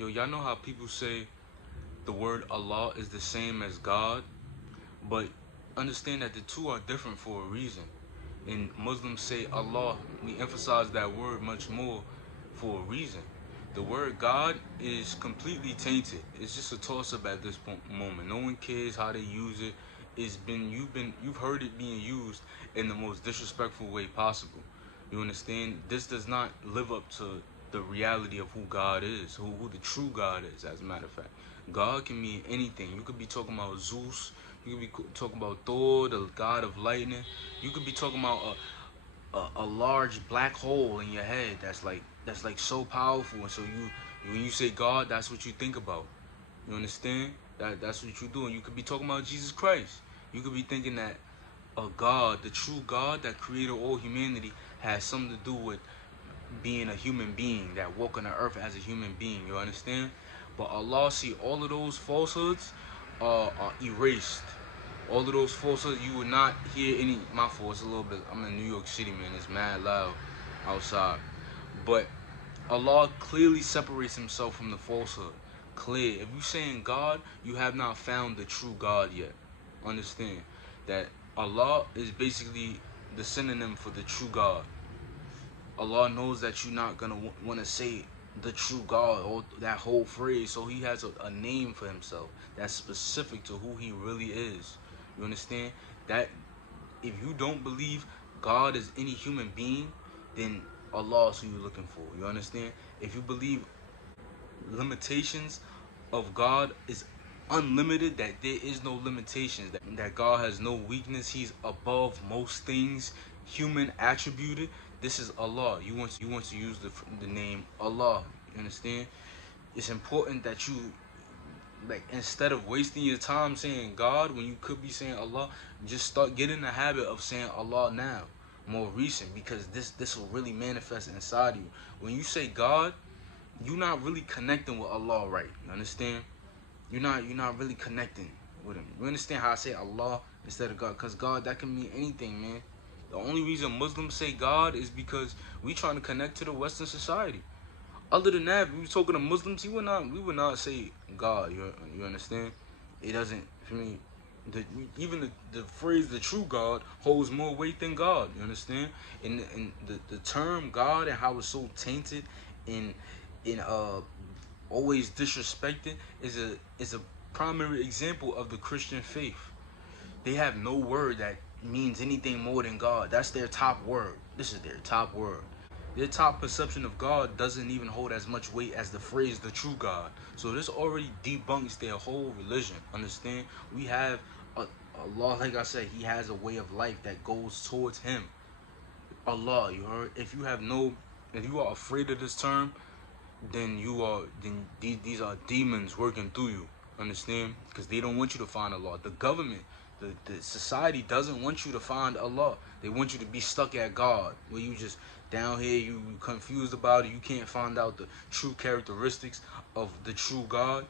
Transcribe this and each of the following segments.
Yo, y'all know how people say the word Allah is the same as God, but understand that the two are different for a reason. And Muslims say Allah, we emphasize that word much more for a reason. The word God is completely tainted. It's just a toss-up at this moment. No one cares how they use it. You've heard it being used in the most disrespectful way possible. You understand? This does not live up to the reality of who God is, who the true God is, as a matter of fact. God can mean anything. You could be talking about Zeus. You could be talking about Thor, the god of lightning. You could be talking about a large black hole in your head that's like so powerful, and so you when you say God, that's what you think about. You understand? That's what you do. And you could be talking about Jesus Christ. You could be thinking that a God, the true God that created all humanity, has something to do with being a human being, that walk on the earth as a human being. You understand? But Allah, see, all of those falsehoods are erased. All of those falsehoods, you would not hear any. My fault, it's a little bit. I'm in New York City, man. It's mad loud outside. But Allah clearly separates himself from the falsehood. Clear. If you saying God, you have not found the true God yet. Understand that Allah is basically the synonym for the true God. Allah knows that you're not gonna want to say the true God or that whole phrase, so He has a name for Himself that's specific to who He really is. You understand that? If you don't believe God is any human being, then Allah is who you're looking for. You understand? If you believe limitations of God is unlimited, that there is no limitations, that God has no weakness, He's above most things human attributed, this is Allah. You want to use the name Allah. You understand? It's important that you, like, instead of wasting your time saying God when you could be saying Allah, just start getting the habit of saying Allah now, more recent, because this will really manifest inside you. When you say God, you're not really connecting with Allah, right? You understand? You're not really connecting with Him. You understand how I say Allah instead of God? Because God, that can mean anything, man. The only reason Muslims say God is because we trying to connect to the Western society. Other than that, if we were talking to Muslims, we would not say God. You understand? It doesn't. For me, even the phrase "the true God" holds more weight than God. You understand? And the term God and how it's so tainted in always disrespected is a primary example of the Christian faith. They have no word that means anything more than God. That's their top word. This is their top word. Their top perception of God doesn't even hold as much weight as the phrase "the true God." So this already debunks their whole religion. Understand? We have Allah, like I said, He has a way of life that goes towards Him. Allah, you heard? If you are afraid of this term, then these are demons working through you. Understand? Because they don't want you to find Allah. The government, the society doesn't want you to find Allah. They want you to be stuck at God, where you just down here, you confused about it. You can't find out the true characteristics of the true God.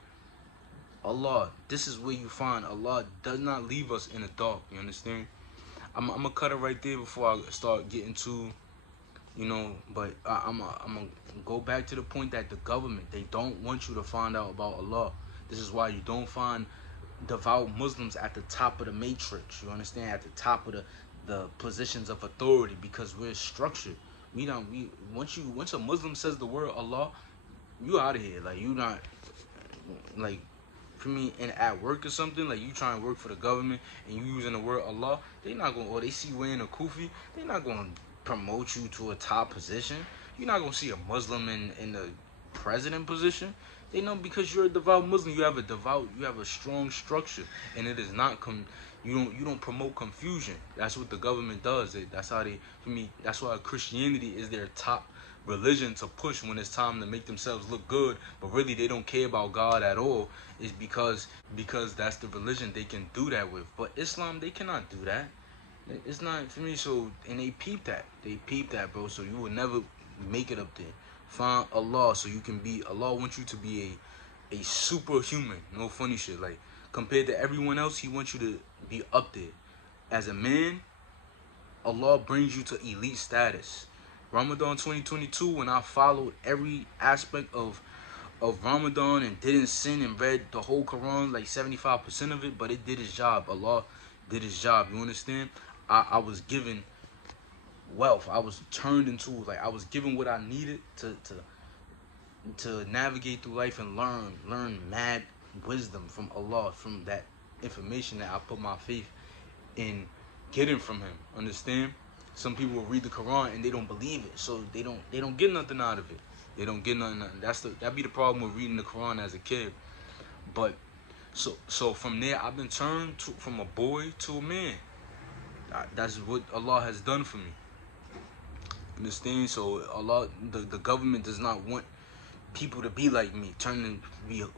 Allah, this is where you find Allah. Does not leave us in the dark. You understand? I'm gonna cut it right there before I start getting too, but I'm gonna go back to the point that the government, they don't want you to find out about Allah. This is why you don't find devout Muslims at the top of the matrix. You understand? At the top of the positions of authority, because we're structured. Once a Muslim says the word Allah, you out of here. Like, you not, like, for me, and at work or something, like you trying to work for the government and you using the word Allah, they not gonna, or they see you wearing a kufi, they not gonna promote you to a top position. You're not gonna see a Muslim in the president position. They know, because you're a devout Muslim, you have a strong structure, and it is not you don't promote confusion. That's what the government does. That's how they, for me, that's why Christianity is their top religion to push when it's time to make themselves look good, but really they don't care about God at all. Is because that's the religion they can do that with. But Islam, they cannot do that. It's not, for me. So, and they peep that, bro. So you will never make it up there. Find Allah so you can be, Allah wants you to be a superhuman. No funny shit. Like, compared to everyone else, He wants you to be up there. As a man, Allah brings you to elite status. Ramadan 2022, when I followed every aspect of of Ramadan and didn't sin and read the whole Quran, like 75% of it, but it did its job. Allah did his job. You understand? I was given wealth. I was turned into, like, I was given what I needed to navigate through life and learn mad wisdom from Allah, from that information that I put my faith in getting from him. Understand? Some people will read the Quran and they don't believe it, so they don't get nothing out of it. They don't get nothing. That be the problem with reading the Quran as a kid. But so from there, I've been turned from a boy to a man. That's what Allah has done for me. Understand? So Allah, the government does not want people to be like me, turning to be a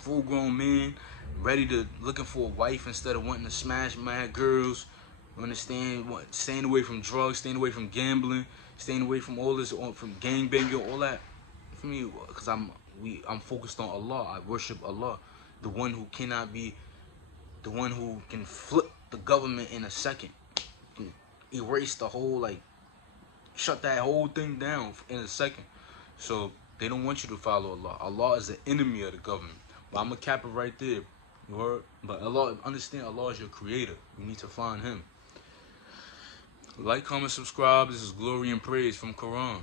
full-grown man, ready to looking for a wife instead of wanting to smash mad girls. Understand? Staying away from drugs, staying away from gambling, staying away from all this, from gangbanging, all that. For me, because I'm focused on Allah. I worship Allah, the one who cannot be, the one who can flip the government in a second, can erase the whole, like, shut that whole thing down in a second. So they don't want you to follow Allah. Allah is the enemy of the government. But I'm gonna cap it right there. You heard? But Allah, understand, Allah is your creator. You need to find him. Like, comment, subscribe. This is Glory and Praise from Quran.